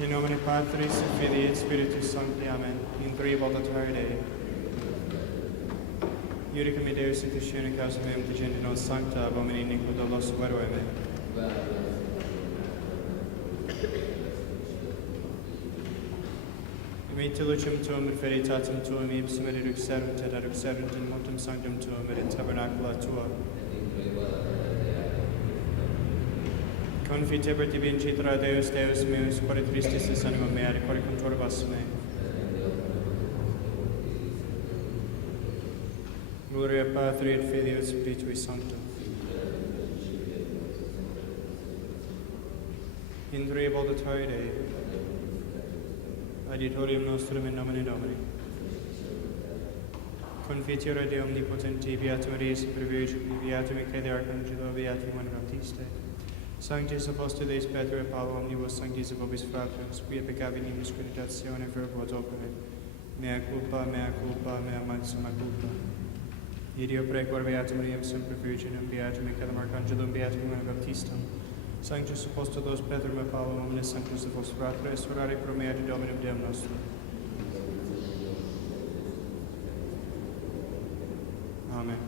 In nomine Patris et Filii et Spiritus Sancti. Amen. In three voluntarii Dei. Iudica me Deus et Christiane causa meum tegende nos sancta ab homini iniqua dolos veroe me. Imite lucem tuum et veritatem tuum ipsum et aduxerunt in montem sanctum tuum et in tabernacula tua. Confiteber tibi incitra Deus meus, quare tristis is anima mea, et quare conturbas me. Gloria Patri et Filii et Spiritui Sancto. In three voluntarii Dei. Adiutorium nostrum in nomine Domini. Confiteor Dei omnipotenti, beatum Maria super Virgine, beatum Michael Arcangelo, beatum Juan Baptiste. Sanctis Apostoles Petro et Paolo, omnibus sanctis et vobis fratres, quia peccavinimus creditatione verbo ad opere. Mea culpa, mea maxima culpa. Ideo prequor beatum Mariam semper Virginem, beatum Michaelum Arcangelum, beatum Juan Baptistum. Sanctus Apostolos Petro et Paolo, omnes sanctus et vos fratres, orare pro mea de Dominum Deum nostrum. Amen.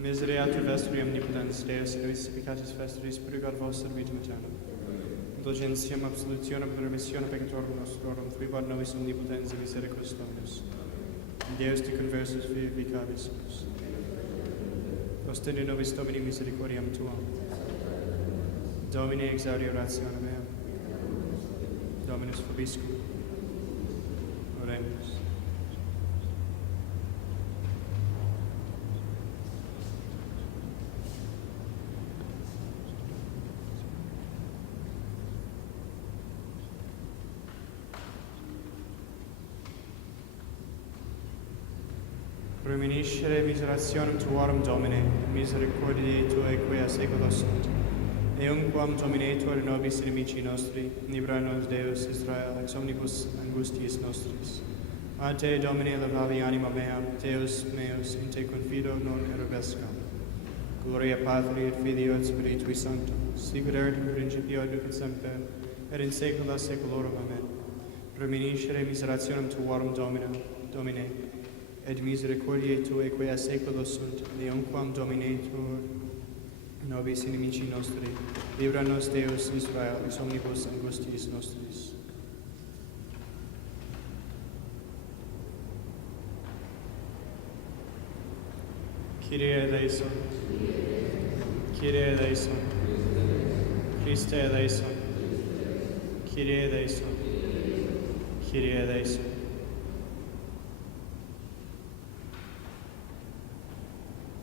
Misereatur vestri omnipotens Deus, et justificatis vestris purgat vos servitum aeternum. Indulgentiam absolutionem per remissionem peccatorum nostrorum, fribat nobis omnipotens et misericors Dominus. Deus te conversus vivificabis nos. Ostende nobis Domini misericordiam tuam. Domine exaudi orationem meam. Dominus vobiscum. Oremus. Reminiscere miserationem tuarum Domine, misericordiae Tuae quia saeculos sunt. Eumquam Dominator nobis inimici nostri, libera nos Deus Israel ex omnibus angustiis nostris. A te, Domine, levavi anima mea, Deus meus, in te confido non erubescam. Gloria Patri et Filii et Spiritui Sancto, sicut erat in principio et nunc et semper, et in saecula saeculorum. Amen. Reminiscere miserationem tuarum Domine, et misericordiae Tuae quia saeculos sunt, eumquam Dominator nobis inimici nostri, libera nos Deus Israel ex omnibus angustiis nostris. Kyrie eleison. Kyrie eleison. Christe eleison. Kyrie eleison. Kyrie eleison.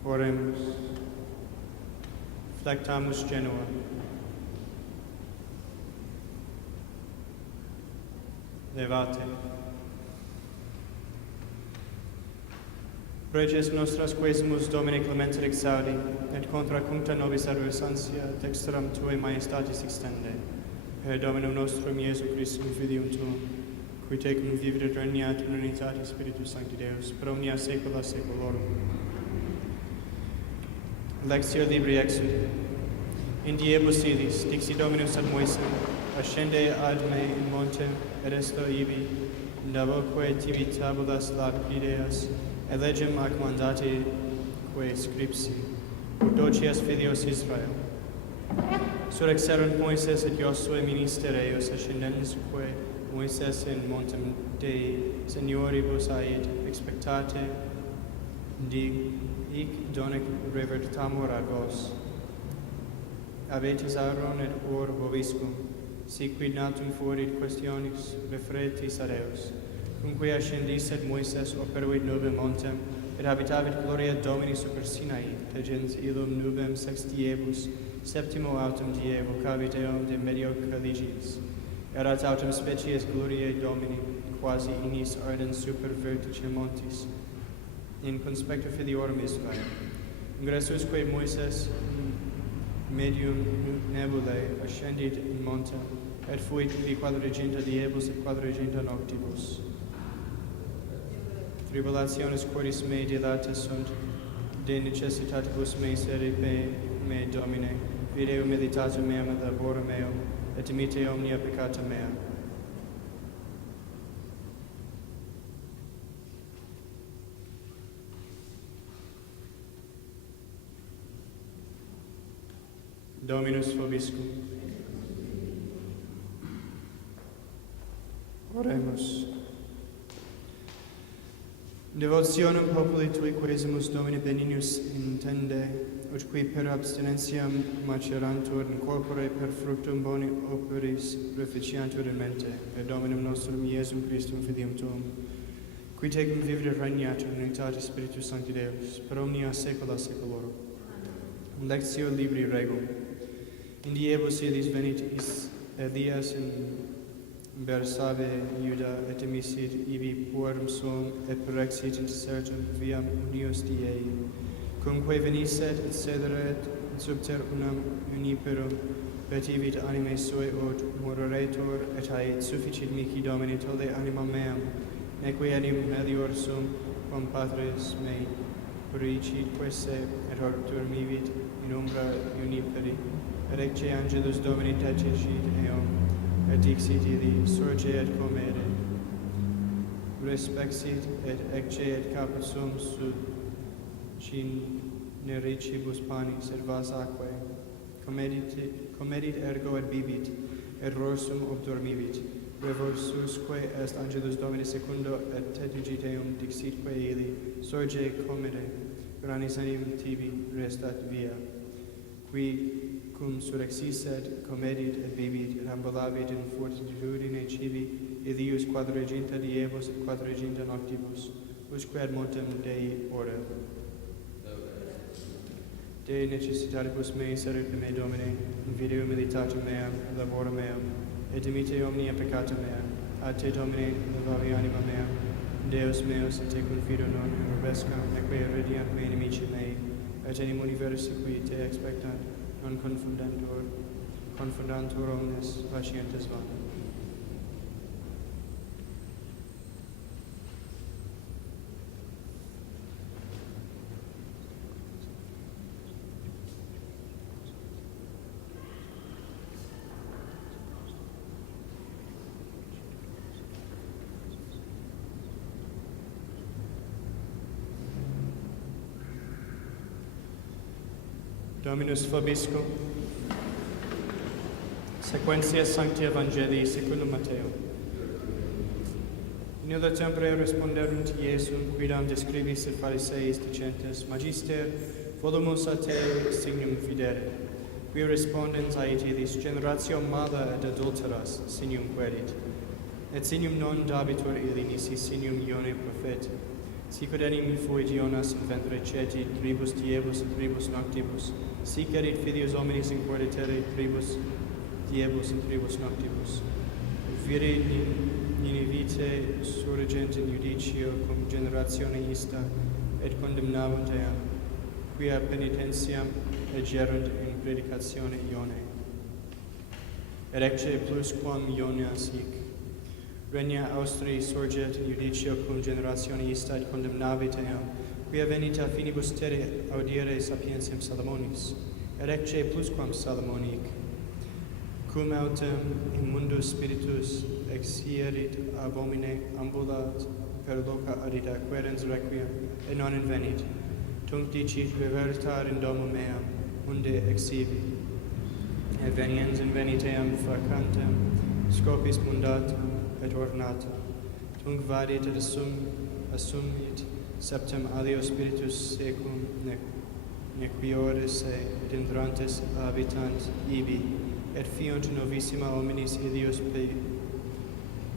Oremus. Flectamus genua. Levate. Reges nostras quesimus Domine clemente exaudi, et contra cuncta nobis adversantia dexteram Tuae majestatis extende. Per Dominum nostrum Iesu Christum Filium Tuum, qui tecum vivit et regnat in unitatis Spiritus Sancti Deus, per omnia saecula saeculorum. Lectio Libri Exodi. In diebus ilis, dixi Dominus ad Moisem, ascende ad me in montem, et esto ibi, daboque tibi tabulas lapideas, et legem ac mandati quae scripsi, ut docias filios Israel. Surexerunt Moises et Josue ministereos ascendensque Moises in montem Dei senioribus ait expectate, hic donec revertamur ad vos. Abetis Aaron et Hor vobiscum, si quid natum fuerit questionis refretis ad eos, cumque ascendisset Moises operuit nubem montem, et habitavit gloria Domini super Sinai, tegens illum nubem sextiebus, septimo autum die vocavit eum de medio caligiis. erat autem species gloriae Domini, quasi inis ardens super vertice montis, in conspecto filiorum Israel. Ingressusque Moises medium nebulae ascendit in montem, et fuit ibi quadraginta diebus et quadraginta noctibus. Tribulationes cordis mei dilatas sunt, de necessitatibus mei sere me Domine, vide humilitatem meam et labora meum, et dimite omnia peccata mea. Dominus vobiscum. Oremus. Devotionem populi tui quesimus Domine benignus intende, ut qui per abstinentiam macerantur in corpore per fructum boni operis reficiantur in mente, per Dominum nostrum Iesum Christum Filium Tuum, qui tecum vivere regnatur in unitate Spiritus Sancti Deus, per omnia saecula saeculorum. Lectio libri regum. In diebus illis venit Elias in Bersave Iuda et emisit ibi puerum suum et perexit intercertum viam unius Diei, cumque venisset et cederet subter unam uniperum, petivit anime sui ut moraretur et haet sufficit mihi Domini tolle animam meam, neque enim melior sum quam Patres mei, pericit quesse et hortur mivit in umbra uniperi, et ecce angelus Domini tecicit eum, et dixit illi, surge et comede. Respexit et ecce et caput sum sud cinericibus panis et vas aquae. Comedit ergo et bibit, et rorsum obdormivit. Reversusque est angelus Domini secundo et tecicit eum, dixitque illi, surge comede, granis anim tibi restat via. Qui cum surrexisset, comedit et bibit, et ambulavit in fortitudine cibi, illius quadraginta diebus et quadraginta noctibus, usque ad montem Dei ora. De necessitatibus mei serrit me Domine, in vide humilitatem meam, labora meam, et dimite omnia peccata mea, ad te Domine levavi anima mea, Deus meus, et te confido non robescam, neque rediant me inimici mei, et enim universi qui te expectant, non confundantur omnes facientes vana. Dominus vobiscum. Sequentia Sancti Evangelii secundum Mateo. In illa tempore responderunt Iesum, quidam describis et Phariseis dicentes, Magister, volumus a te signum videre. Qui respondens ait illis, generatio mala et adulteras, signum querit. Et signum non dabitur illi nisi signum Ione profeti. Sicut enim fuit Ionas in ventre ceti, tribus diebus et tribus noctibus. Sic erit filius hominis in corritere tribus diebus et tribus noctibus. Viri Ninivite surgent in judicio cum generatione ista, et condemnabunt eam, quia penitentiam egerunt in predicatione Ione. Et ecce plusquam Ionia sic. Regna Austri surget in judicio cum generatione ista, et condemnavit eam, quia venit a finibus terre audiere sapientiam Salomonis. Et ecce plusquam Salomonic. Cum autem in mundo spiritus exierit ab homine ambulat per loca arida querens requiem, et non invenit. Tunc dicit revertar in domo meam, unde exivi. Et veniens invenit eam facantem, scopis mundatum et ornatum. Tunc vadit et assumit septem alio spiritus secum nequiore se, et indrantes habitant ibi, et fiunt novissima hominis illius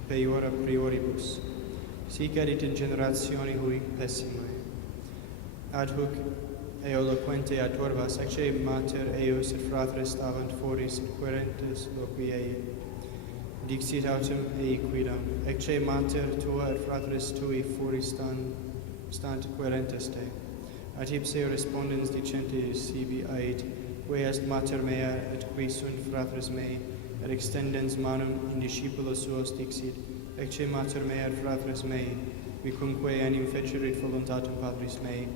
peiora prioribus. Sic edit in generatione hui pessimae. Ad hoc eloquente ad turbas, ecce mater eius et fratres stavant foris et querentes loqui ei. Dixit autem eiquidam, ecce mater tua et fratres tui furis stant querentes te. At ipse respondens dicentes sibi ait, que est mater mea et qui sunt fratres mei, et extendens manum in discipulos suos dixit, ecce mater mea et fratres mei, qui cumque enim fecerit voluntatem Patris mei,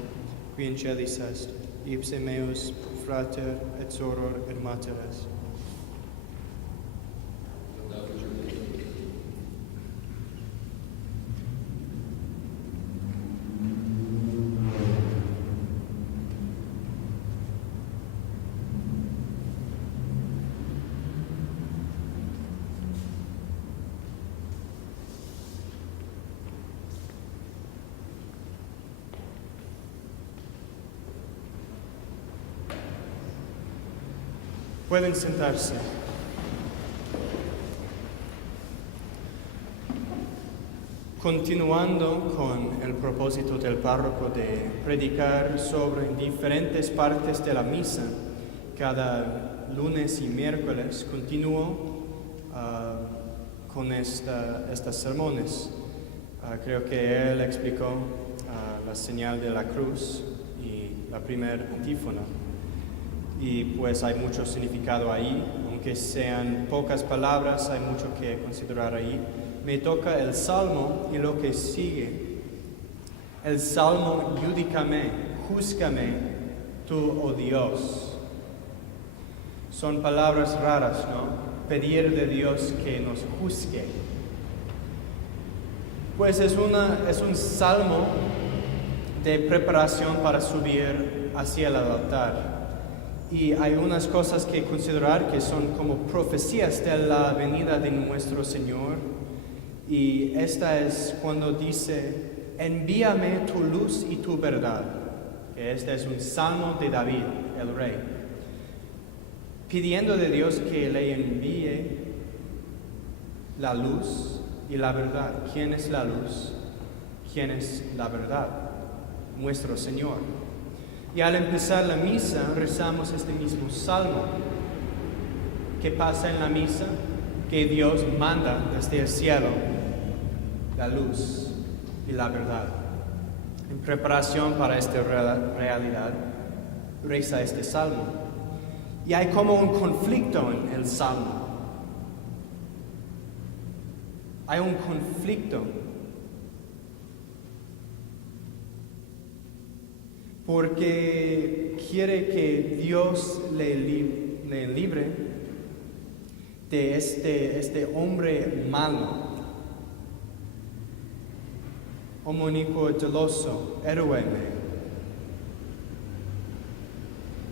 qui in celis est, ipse meus frater et soror et mater est. Pueden sentarse. Continuando con el propósito del párroco de predicar sobre diferentes partes de la misa, cada lunes y miércoles continúo con estas sermones. Creo que él explicó la señal de la cruz y la primera antífona. Y pues hay mucho significado ahí, aunque sean pocas palabras, hay mucho que considerar ahí. Me toca el Salmo y lo que sigue. El Salmo, judícame, júzgame tú, oh Dios. Son palabras raras, ¿no? Pedir de Dios que nos juzgue. Pues es un salmo de preparación para subir hacia el altar. Y hay unas cosas que considerar que son como profecías de la venida de nuestro Señor. Y esta es cuando dice, envíame tu luz y tu verdad. Este es un salmo de David, el rey, pidiendo de Dios que le envíe la luz y la verdad. ¿Quién es la luz? ¿Quién es la verdad? Nuestro Señor. Y al empezar la misa, rezamos este mismo salmo. ¿Qué pasa en la misa? Que Dios manda desde el cielo la luz y la verdad. En preparación para esta realidad, reza este salmo. Y hay como un conflicto en el salmo. Hay un conflicto. Porque quiere que Dios le libre de este hombre malo, homónico celoso, héroe.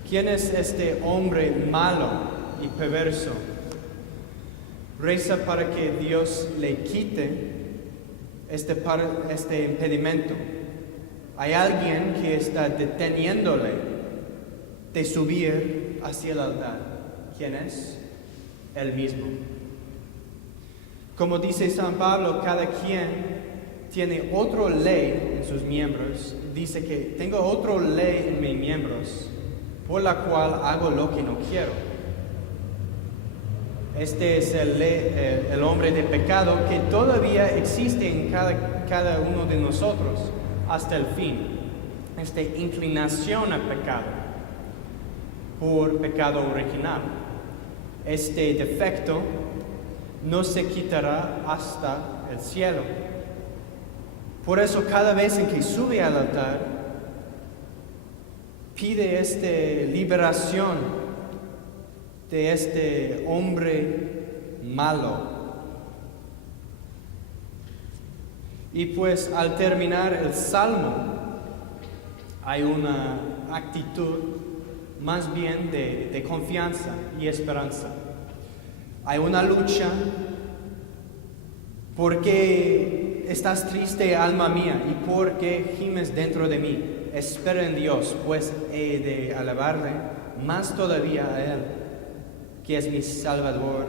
¿Quién es este hombre malo y perverso? Reza para que Dios le quite este impedimento. Hay alguien que está deteniéndole de subir hacia el altar. ¿Quién es? Él mismo. Como dice San Pablo, cada quien tiene otra ley en sus miembros. Dice que tengo otra ley en mis miembros, por la cual hago lo que no quiero. Este es el hombre de pecado que todavía existe en cada uno de nosotros. Hasta el fin, esta inclinación al pecado, por pecado original. Este defecto no se quitará hasta el cielo. Por eso cada vez en que sube al altar, pide esta liberación de este hombre malo. Y pues al terminar el salmo hay una actitud más bien de confianza y esperanza. Hay una lucha porque estás triste, alma mía, y porque gimes dentro de mí. Espera en Dios, pues he de alabarle más todavía a Él, que es mi Salvador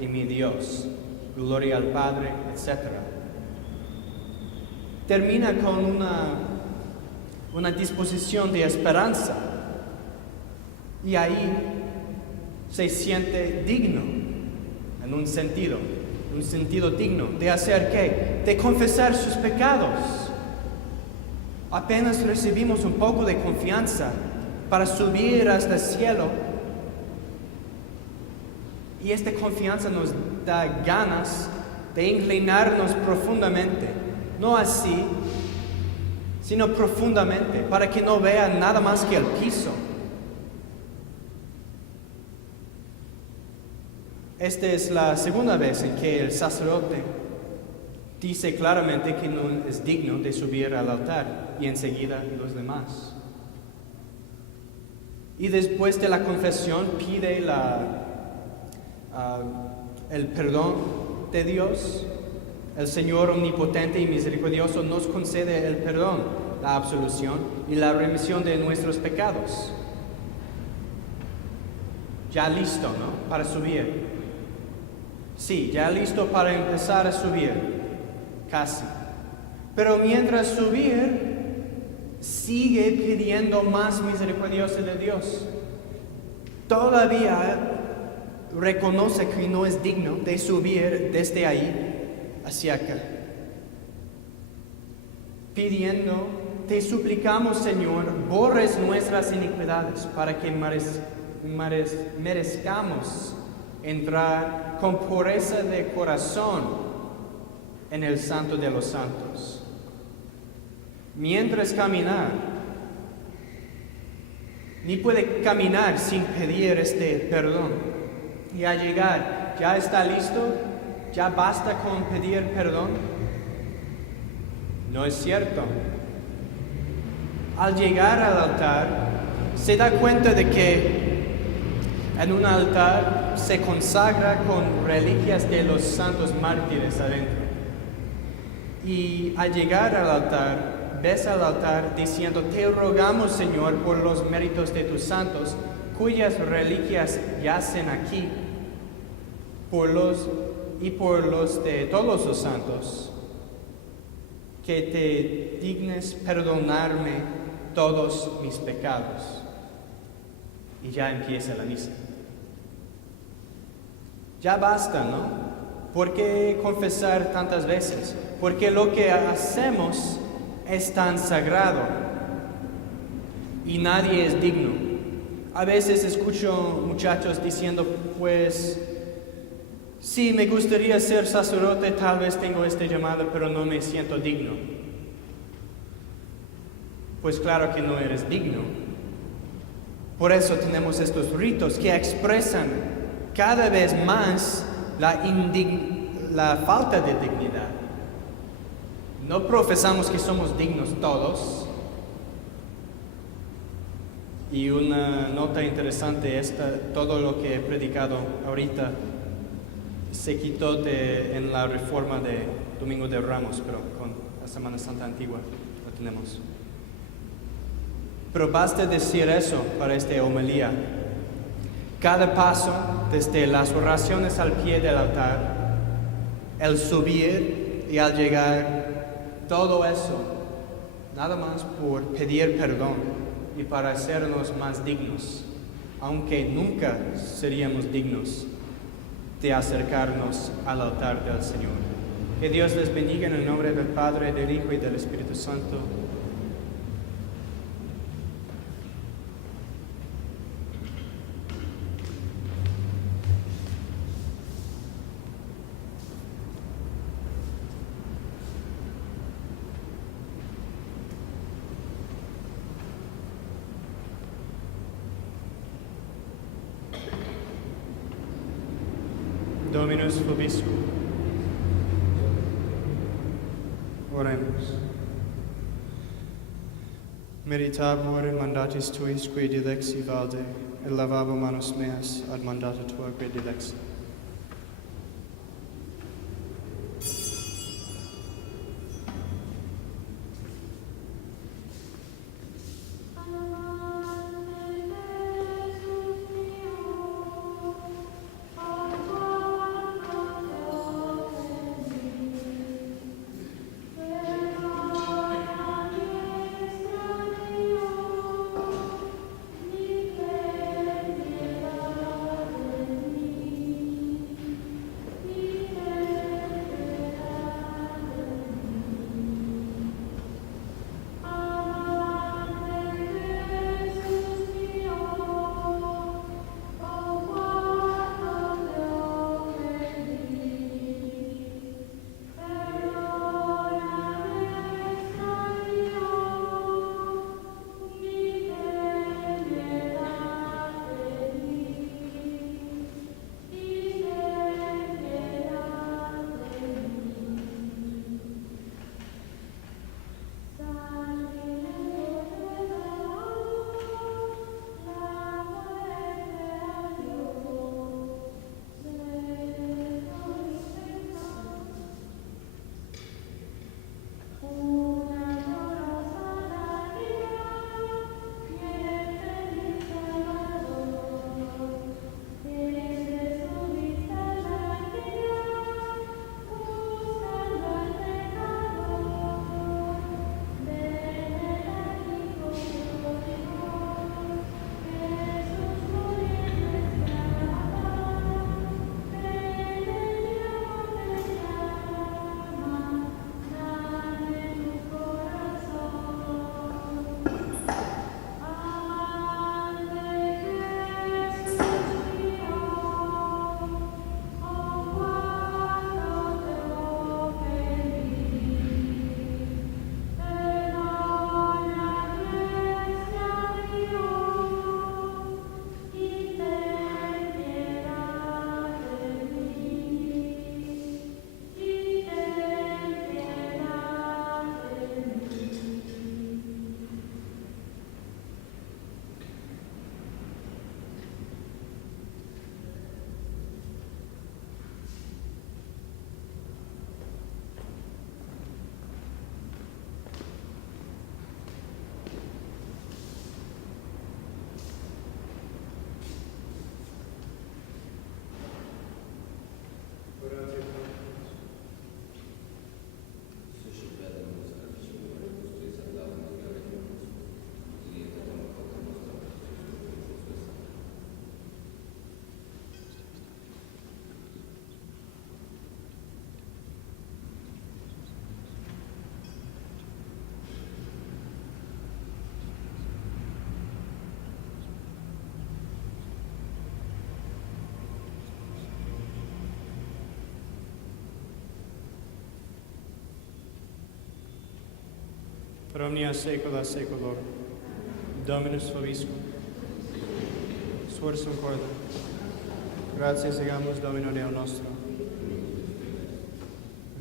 y mi Dios. Gloria al Padre, etc. Termina con una disposición de esperanza y ahí se siente digno en un sentido. un sentido digno. ¿De hacer qué? De confesar sus pecados. Apenas recibimos un poco de confianza para subir hasta el cielo. Y esta confianza nos da ganas de inclinarnos profundamente. No así, sino profundamente, para que no vean nada más que el piso. Esta es la segunda vez en que el sacerdote dice claramente que no es digno de subir al altar, y enseguida los demás. Y después de la confesión pide el perdón de Dios. El Señor omnipotente y misericordioso nos concede el perdón, la absolución y la remisión de nuestros pecados. Ya listo, ¿no? Para subir. Sí, ya listo para empezar a subir. Casi. Pero mientras subir, sigue pidiendo más misericordioso de Dios. Todavía reconoce que no es digno de subir desde ahí hacia acá. Pidiendo, te suplicamos, Señor, borres nuestras iniquidades para que merezcamos entrar con pureza de corazón en el Santo de los Santos. Mientras caminar, ni puede caminar sin pedir este perdón. Y al llegar, ¿ya está listo? ¿Ya basta con pedir perdón? No es cierto. Al llegar al altar, se da cuenta de que en un altar se consagra con reliquias de los santos mártires adentro. Y al llegar al altar, ves al altar diciendo: te rogamos, Señor, por los méritos de tus santos, cuyas reliquias yacen aquí, por los de todos los santos, que te dignes perdonarme todos mis pecados. Y ya empieza la misa. Ya basta, ¿no? ¿Por qué confesar tantas veces? Porque lo que hacemos es tan sagrado y nadie es digno. A veces escucho muchachos diciendo, pues, sí, me gustaría ser sacerdote, tal vez tengo este llamado, pero no me siento digno. Pues claro que no eres digno. Por eso tenemos estos ritos que expresan cada vez más la falta de dignidad. No profesamos que somos dignos todos. Y una nota interesante, todo lo que he predicado ahorita se quitó en la reforma de Domingo de Ramos, pero con la Semana Santa antigua lo tenemos. Pero basta decir eso para esta homilía. Cada paso, desde las oraciones al pie del altar, el subir y al llegar, todo eso, nada más por pedir perdón y para hacernos más dignos, aunque nunca seríamos dignos de acercarnos al altar del Señor. Que Dios les bendiga en el nombre del Padre, del Hijo y del Espíritu Santo. Dominus vobiscum. Oremos. Meditabor in mandatis tuis qui dilexi valde, et lavabo manos meas ad mandata tua qui dilexi. per omnia saecula saeculorum. Dominus vobiscum. Sursum corda. Gratias segamus Domino Deo nostro.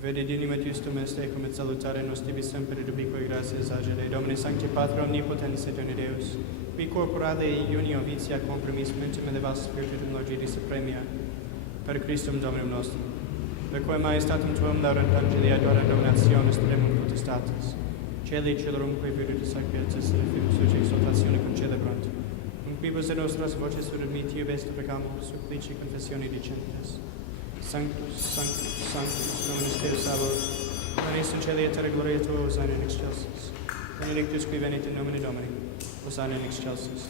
Vede dinima justum est ecum et salutare nos tibi semper dubique gratias agere. Domine Sancti Pater omnipotens et unideus, qui corporale unio vitia compromis mentem elevas spiritum logidi supremia, per Christum Dominum nostrum, per quae maestatum tuum laurent angeli adorant dominationes tremum potestatis, celi celorum quae virtutis sapientis et filus suci exaltatione concelebrant, quibus et nostras voces redmitio est peccamus supplici confessione dicentes. Sanctus, Sanctus, Sanctus, Dominus Deus Sabaoth, venis in celi et terra gloria Tua, Hosanna in excelsis. Benedictus qui venit in nomine Domini, Hosanna in excelsis.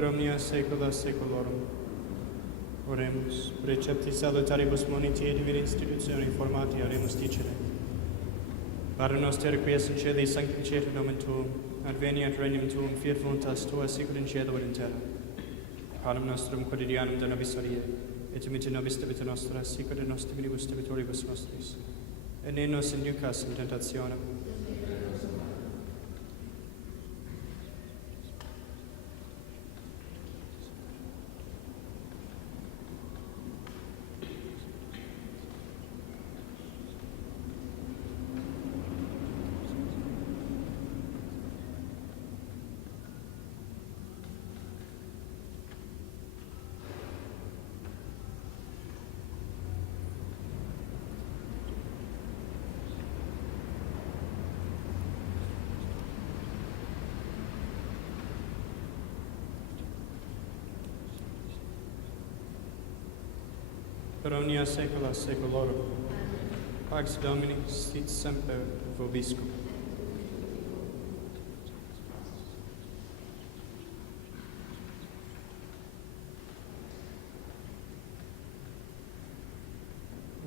per omnia saecula saeculorum. Oremus, precepti salutaribus moniti et divina institutione formati oremus dicere. Padre noster, qui es in caeli, sanctificetur nomen tuum, adveniat regnum tuum, fiat voluntas tua, sicut in cielo et in terra. Panem nostrum quotidianum da nobis hodie, et dimitte nobis debita nostra, sicut et nos diminibus debitoribus nostris. Et ne nos inducas in tentationem, per omnia saecula saeculorum. Pax Domini sit semper vobiscum.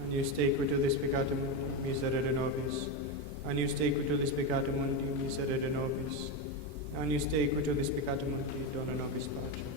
Agnus Dei, qui tulis peccatum miserere nobis. Agnus Dei, qui tulis peccatum mundi miserere nobis. Agnus Dei, qui tulis peccatum mundi dona nobis pace.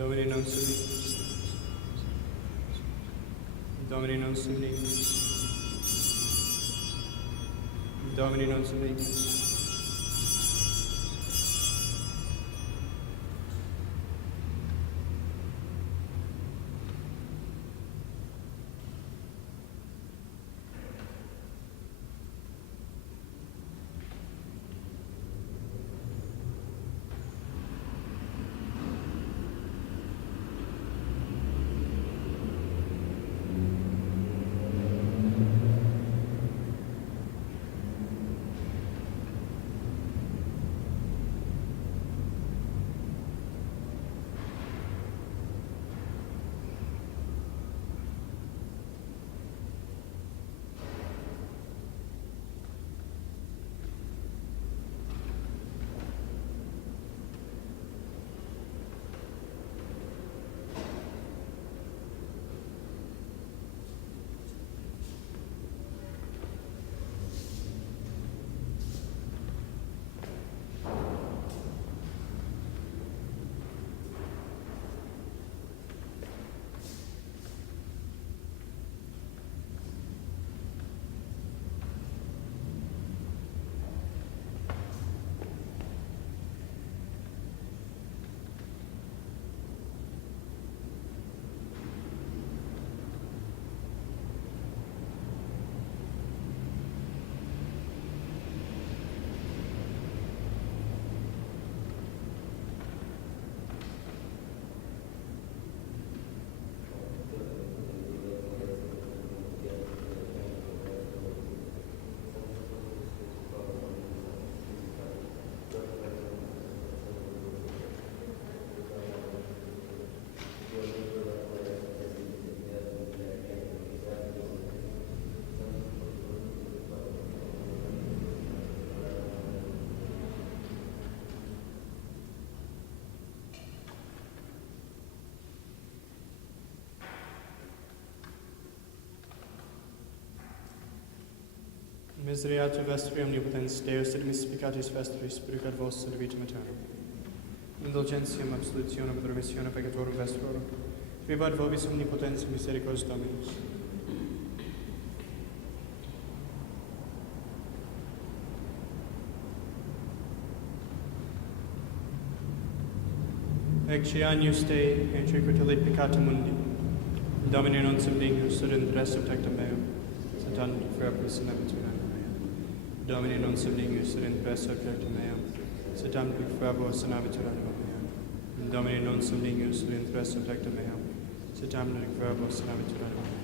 Domini non sum Domini non sum Domini non sum Miseriatur vestri omnipotens, Deus et misericordis vestris, puricat vos servitum aeternum. Indulgentiam absolutionem et remissionem peccatorum vestrorum, vivat vobis omnipotens misericors Dominus. Ecce agnus Dei, ecce quitali peccata mundi. Domine non subdignus sed in res subtectum meum, sed tantum verbis in abitura meum. Domine non subdignus sed in res subtectum meum, sed tantum verbis in abitura meum. Domine non subdignus sed in res subtectum meum, sed tantum verbis in abitura meum.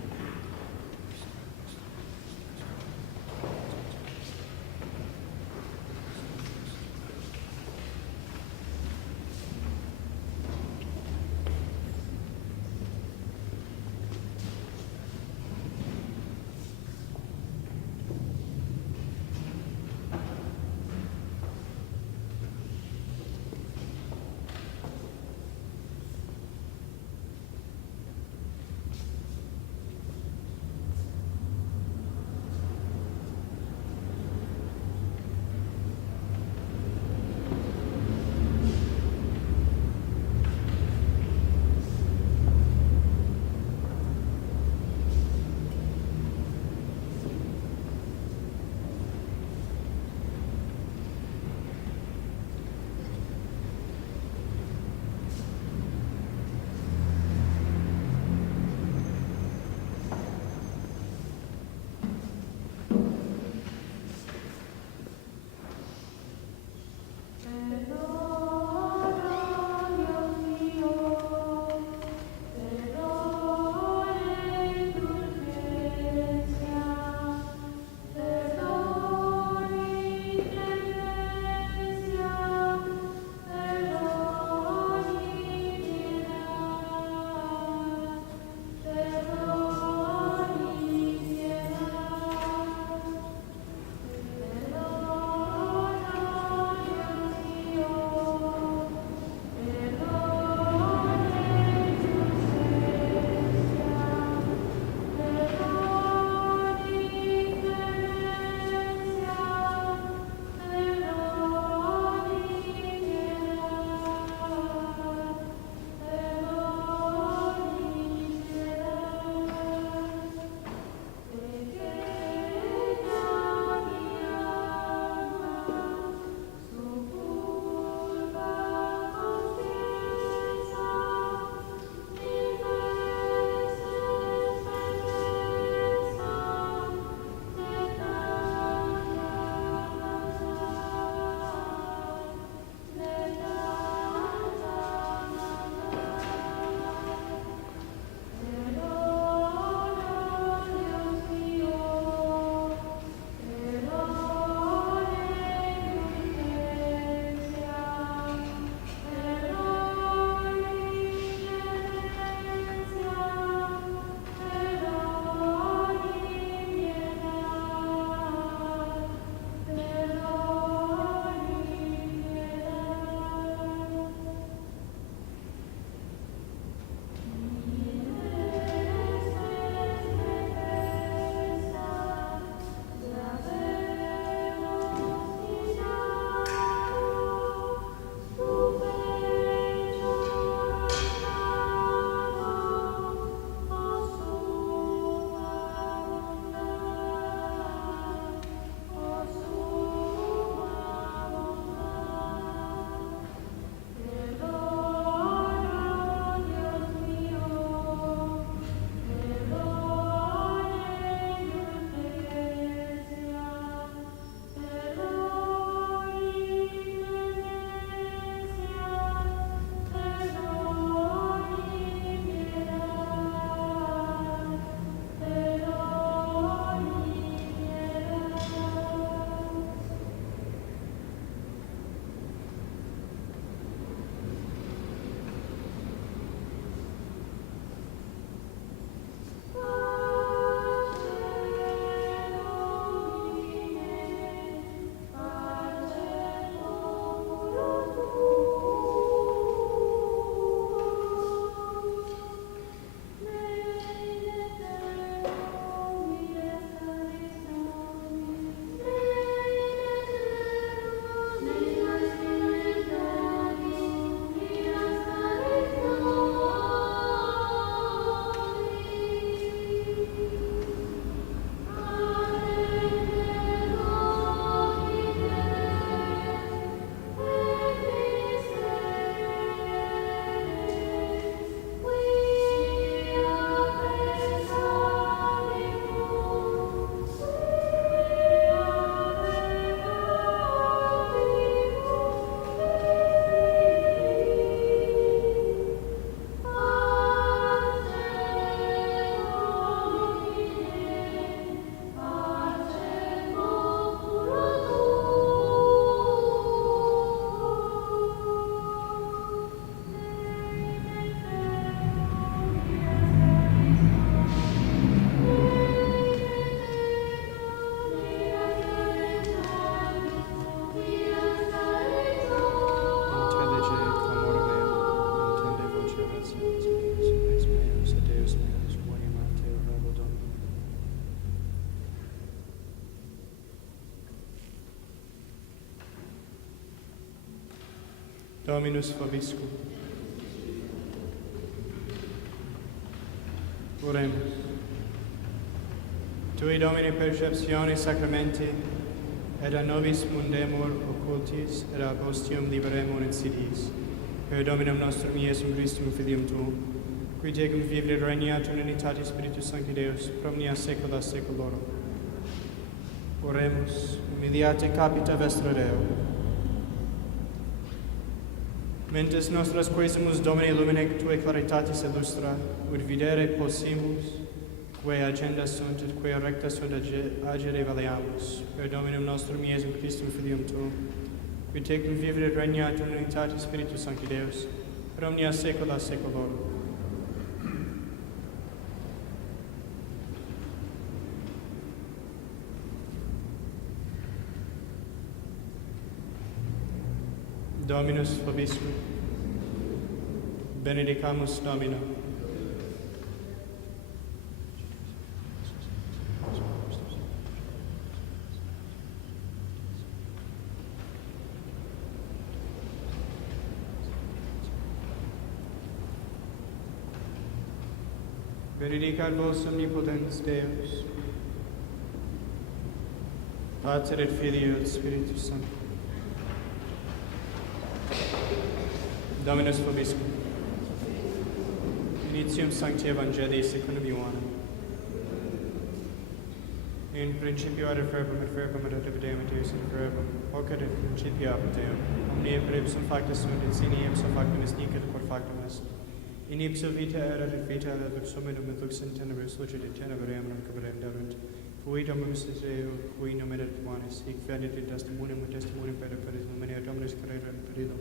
Dominus vobiscum. Oremos. Tui Domine perceptione sacramenti, et a nobis mundemur occultis, et a postium liberemur insidiis. Per Dominum nostrum Iesum Christum Filium Tuum, qui tecum vivere regniat in unitate Spiritus Sancti Deus, pro omnia saecula saeculorum. Oremus, humiliate capita vestra Deo. Mentes nostras quesimus Domine illumine Tue claritatis illustra, ut videre possimus, quae agendas sunt, et quae rectas sunt agere valeamus. Per Dominum nostrum Iesum Christum Filium Tuum, qui tecum vivere regnat in unitate Spiritus Sancti Deus, per omnia saecula saeculorum. Dominus vobiscum. Benedicamus Domino. Benedicat vos omnipotens Deus, Pater et Filio et Spiritus Sanctus. Dominus vobiscum. Initium Sancti Evangelii secundum Ioannem. In principio ad verbum et ad evidem et Deus in verbum, hoc ad in principio ab Deum. Omnia per ipsum factus sunt, et sine ipsum factum est nihil quod factum est. In ipso vita erat et vita ad lux hominum et lux in tenebris lucet et tenebrae non caberem darunt. Fui Dominus Deo, qui nomen et humanis, hic fedit in testimonium et testimonium per lumine Dominus carrera in perillo.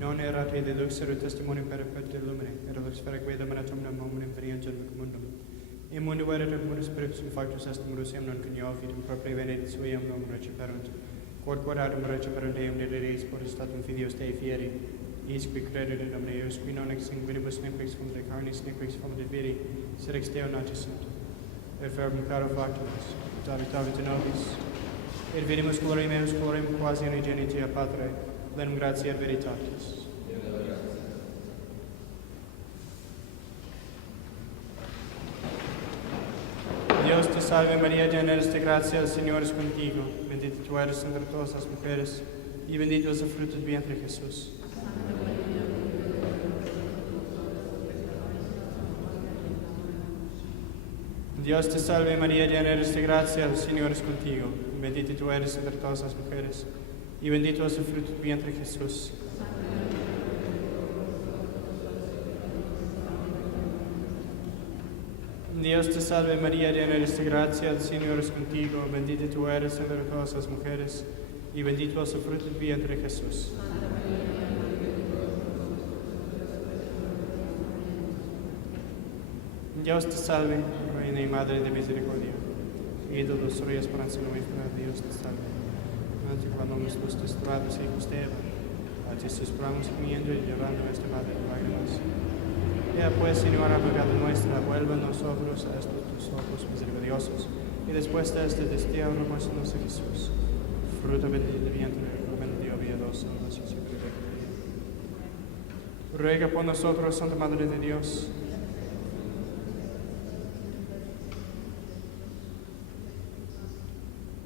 Non erat de luxere testimonium per lumine, et lux per quae dominatum nam hominum veniant in mundum. In mundo erat et mundus per ipsum factus est mundus eam non coniovitum propria venedit suiam non receperunt. Quod adum receperunt eum dedeis potestatum filios Dei fieri. Is qui credit in Domine Deus, qui non ex sanguinibus nequex fumit carnis, nequex fumit viri, sed ex Deo natus sunt. Et verbum caro factus, habitavit in nobis, et vidimus gloriam eus gloriam quasi unigenitia Patre, plenum gratia et veritatis. Dios te salve María, llena eres de gracia, el Señor es contigo. Bendita tú eres entre todas las mujeres, y bendito es el fruto de tu vientre Jesús. Dios te salve María, llena eres de gracia, el Señor es contigo. Bendita tú eres entre todas las mujeres, y bendito es el fruto de tu vientre Jesús. Dios te salve María, llena eres de gracia, el Señor es contigo. Bendita tú eres entre todas las mujeres, y bendito es el fruto de tu vientre Jesús. Dios te salve, Reina y Madre de Misericordia, ídolo, soy esperanza nuestra, Dios te salve. Ante cuando los desterrados hijos de Eva, a ti suspiramos comiendo y llevando esta madre de lágrimas. Ea pues, Señora, abogada nuestra, vuelva a nosotros a estos tus ojos misericordiosos, y después de este destierro, muéstranos a Jesús, fruto bendito de vientre, bendito piadoso, nos y siempre de gloria. Ruega por nosotros, Santa Madre de Dios.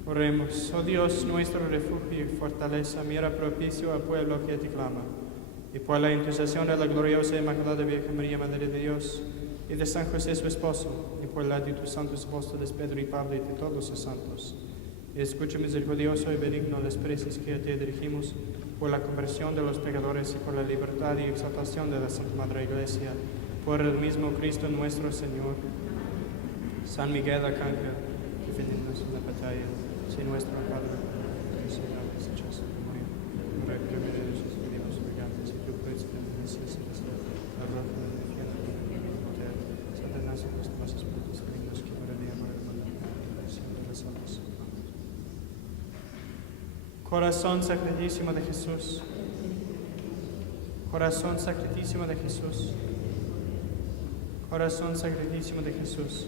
Oremos, oh Dios, nuestro refugio y fortaleza, mira propicio al pueblo que te clama, y por la intercesión de la gloriosa e Inmaculada Virgen María, Madre de Dios, y de San José su esposo, y por la de tus santos apóstoles Pedro y Pablo y de todos los santos. Escucha misericordioso y benigno las preces que te dirigimos por la conversión de los pecadores y por la libertad y exaltación de la Santa Madre Iglesia, por el mismo Cristo nuestro Señor. San Miguel Arcángel, defendernos en la batalla. Si nuestro Padre, Señor, desechas el demonio, reprimiere de sus enemigos gigantes, y tú puedes necesitas la roca del infierno, Mateo, Satanás y los demás espíritus malignos que ahora día por el mundo, y la siempre las almas. Corazón sacratísimo de Jesús, corazón sacratísimo de Jesús, corazón sacratísimo de Jesús.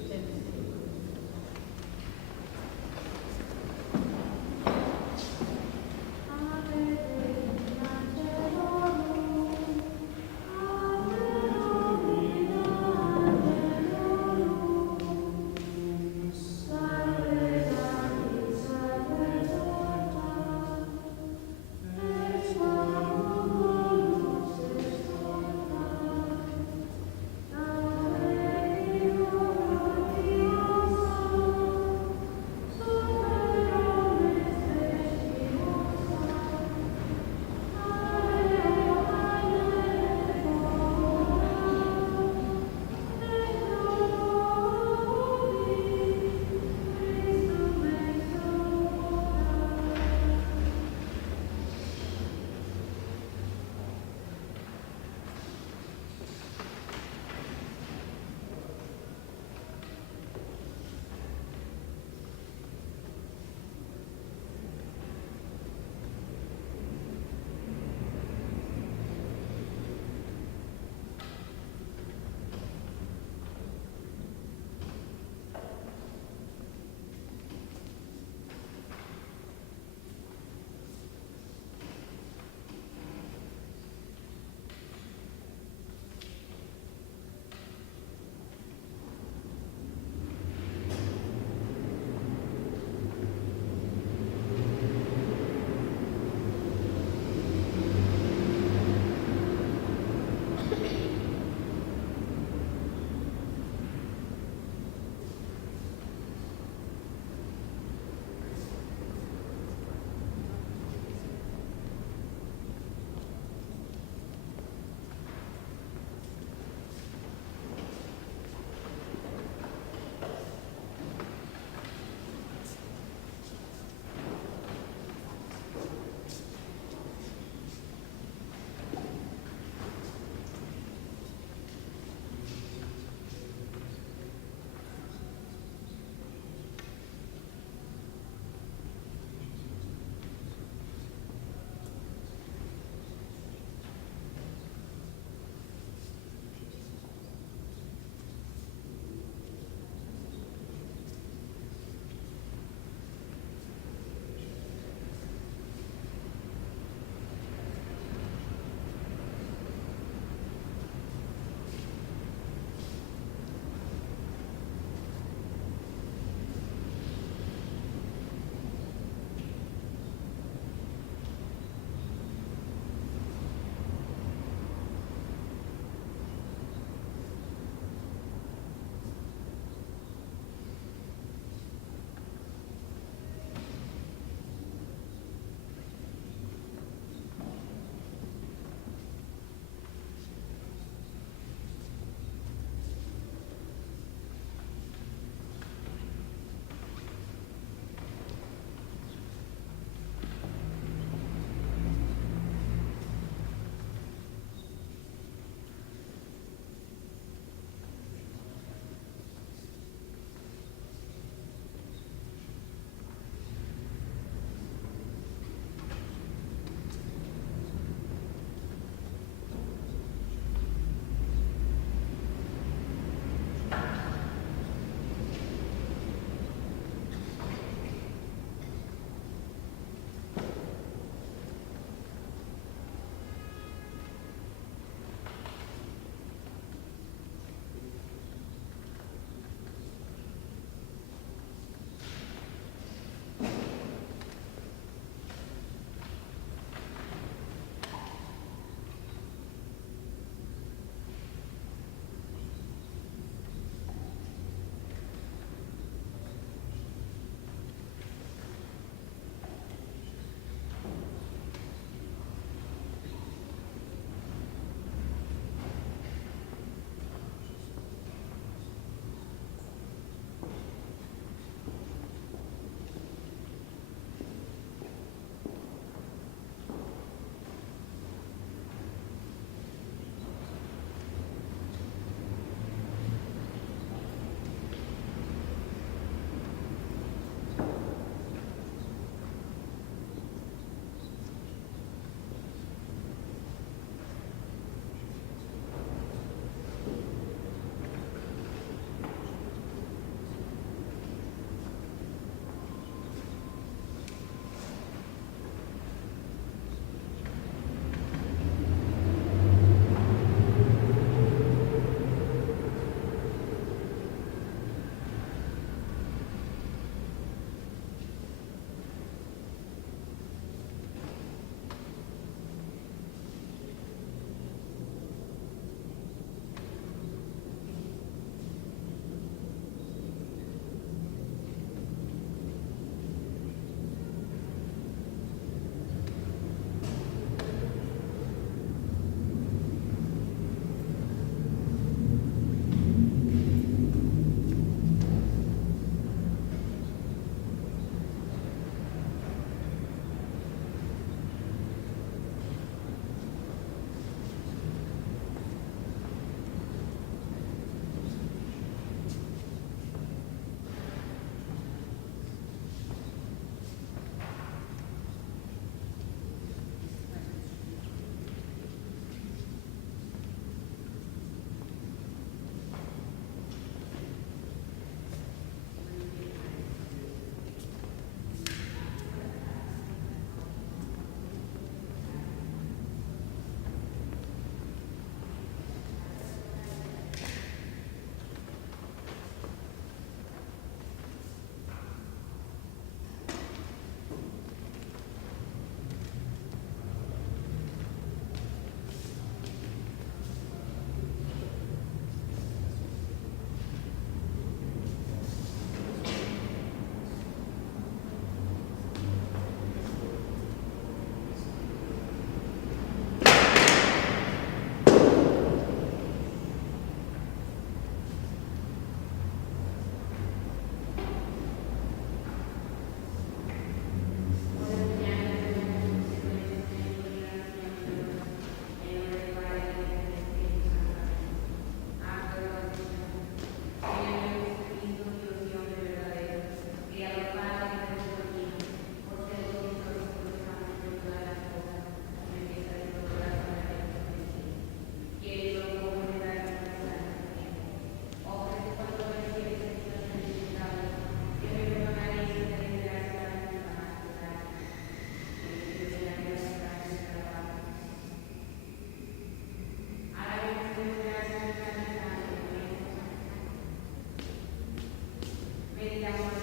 Vediamo